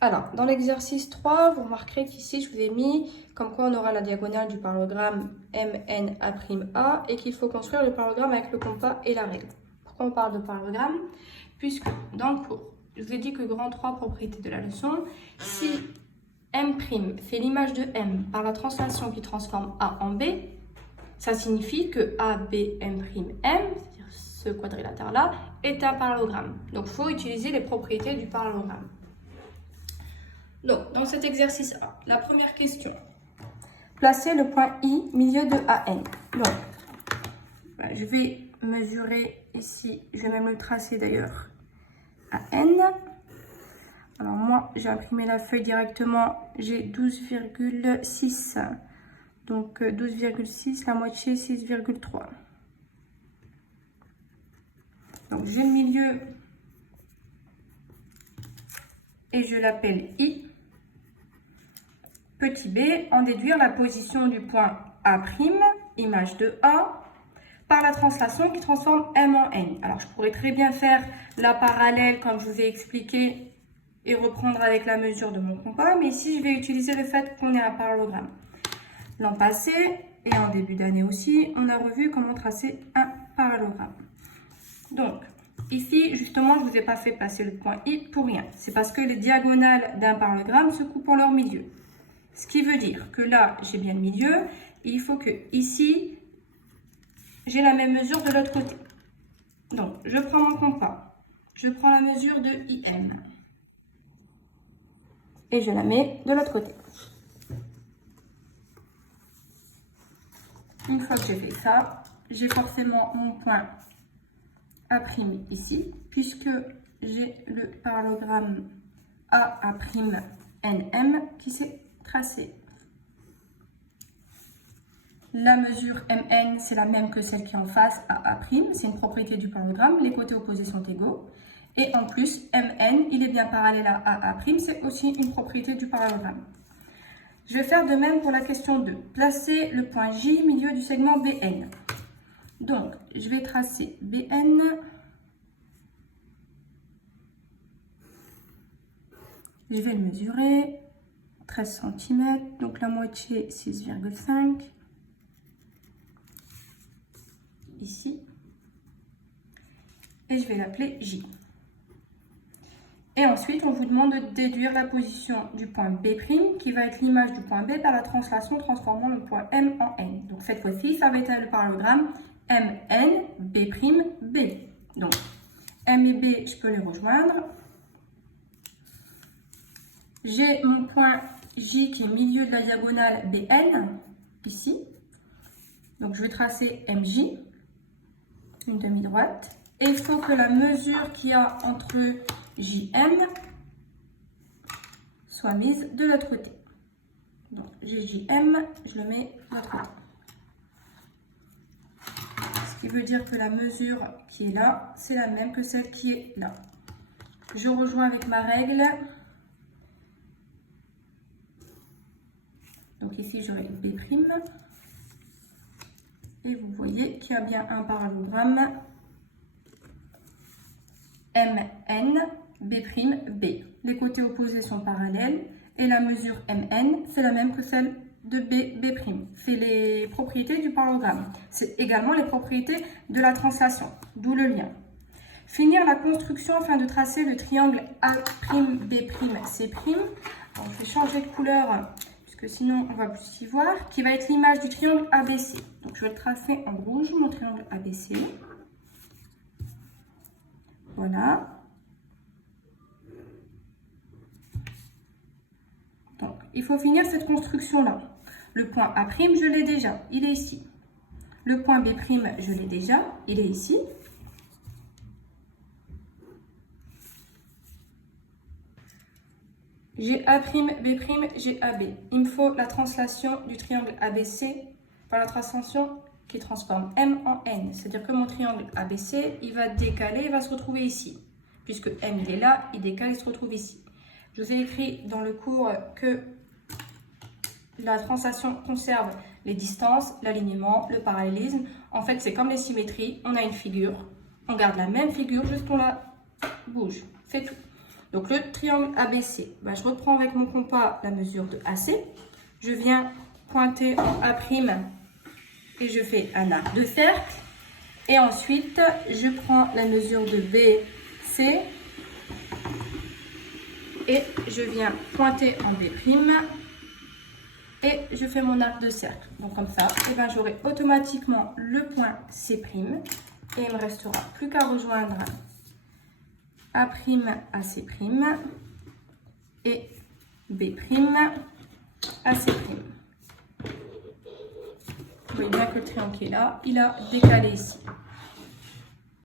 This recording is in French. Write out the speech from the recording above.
Alors, dans l'exercice 3, vous remarquerez qu'ici, je vous ai mis comme quoi on aura la diagonale du parallélogramme MNA' et qu'il faut construire le parallélogramme avec le compas et la règle. Pourquoi on parle de parallélogramme? Puisque dans le cours, je vous ai dit que grand 3, propriété de la leçon, si M' fait l'image de M par la translation qui transforme A en B, ça signifie que AB'M', c'est-à-dire ce quadrilatère-là, est un parallélogramme. Donc, il faut utiliser les propriétés du parallélogramme. Donc, dans cet exercice A, la première question. Placez le point I milieu de AN. Donc, je vais mesurer ici, je vais même le tracer d'ailleurs, AN. Alors moi, j'ai imprimé la feuille directement, j'ai 12,6. Donc 12,6, la moitié 6,3. Donc j'ai le milieu et je l'appelle I. Petit b, en déduire la position du point A', image de A, par la translation qui transforme M en N. Alors, je pourrais très bien faire la parallèle, comme je vous ai expliqué, et reprendre avec la mesure de mon compas, mais ici, je vais utiliser le fait qu'on ait un parallélogramme. L'an passé, et en début d'année aussi, on a revu comment tracer un parallélogramme. Donc, ici, justement, je ne vous ai pas fait passer le point I pour rien. C'est parce que les diagonales d'un parallélogramme se coupent en leur milieu. Ce qui veut dire que là, j'ai bien le milieu. Et il faut que ici, j'ai la même mesure de l'autre côté. Donc, je prends mon compas. Je prends la mesure de IM. Et je la mets de l'autre côté. Une fois que j'ai fait ça, j'ai forcément mon point A' ici, puisque j'ai le parallélogramme A'NM qui s'est tracé. La mesure MN, c'est la même que celle qui est en face, AA', c'est une propriété du parallélogramme, les côtés opposés sont égaux. Et en plus, MN, il est bien parallèle à AA', c'est aussi une propriété du parallélogramme. Je vais faire de même pour la question 2. Placer le point J au milieu du segment BN. Donc, je vais tracer BN. Je vais le mesurer. 13 cm, donc la moitié 6,5. Ici. Et je vais l'appeler J. Et ensuite, on vous demande de déduire la position du point B', qui va être l'image du point B par la translation transformant le point M en N. Donc cette fois-ci, ça va être le parallélogramme MN, B', B. Donc, M et B, je peux les rejoindre. J'ai mon point J qui est au milieu de la diagonale BN, ici. Donc je vais tracer MJ, une demi-droite. Et il faut que la mesure qu'il y a entre JM soit mise de l'autre côté. Donc j'ai JM, je le mets de l'autre côté. Ce qui veut dire que la mesure qui est là, c'est la même que celle qui est là. Je rejoins avec ma règle. Donc ici j'aurai B'. Et vous voyez qu'il y a bien un parallélogramme MN, B', B. Les côtés opposés sont parallèles et la mesure MN, c'est la même que celle de B', B'. C'est les propriétés du parallélogramme. C'est également les propriétés de la translation, d'où le lien. Finir la construction afin de tracer le triangle A'B', C'. Alors, je vais changer de couleur, puisque sinon on va plus y voir, qui va être l'image du triangle ABC. Donc je vais le tracer en rouge, mon triangle ABC. Voilà. Donc, il faut finir cette construction-là. Le point A', je l'ai déjà, il est ici. Le point B', je l'ai déjà, il est ici. J'ai A', B', j'ai AB. Il me faut la translation du triangle ABC par la translation qui transforme M en N. C'est-à-dire que mon triangle ABC, il va décaler, il va se retrouver ici. Puisque M, il est là, il décale, il se retrouve ici. Je vous ai écrit dans le cours que la translation conserve les distances, l'alignement, le parallélisme. En fait, c'est comme les symétries. On a une figure, on garde la même figure, juste on la bouge. C'est tout. Donc le triangle ABC, ben, je reprends avec mon compas la mesure de AC. Je viens pointer en A' et je fais un arc de cercle. Et ensuite, je prends la mesure de BC et je viens pointer en B' et je fais mon arc de cercle. Donc comme ça, et ben, j'aurai automatiquement le point C' et il me restera plus qu'à rejoindre A', AC' et B', AC'. Vous voyez bien que le triangle qui est là, il a décalé ici.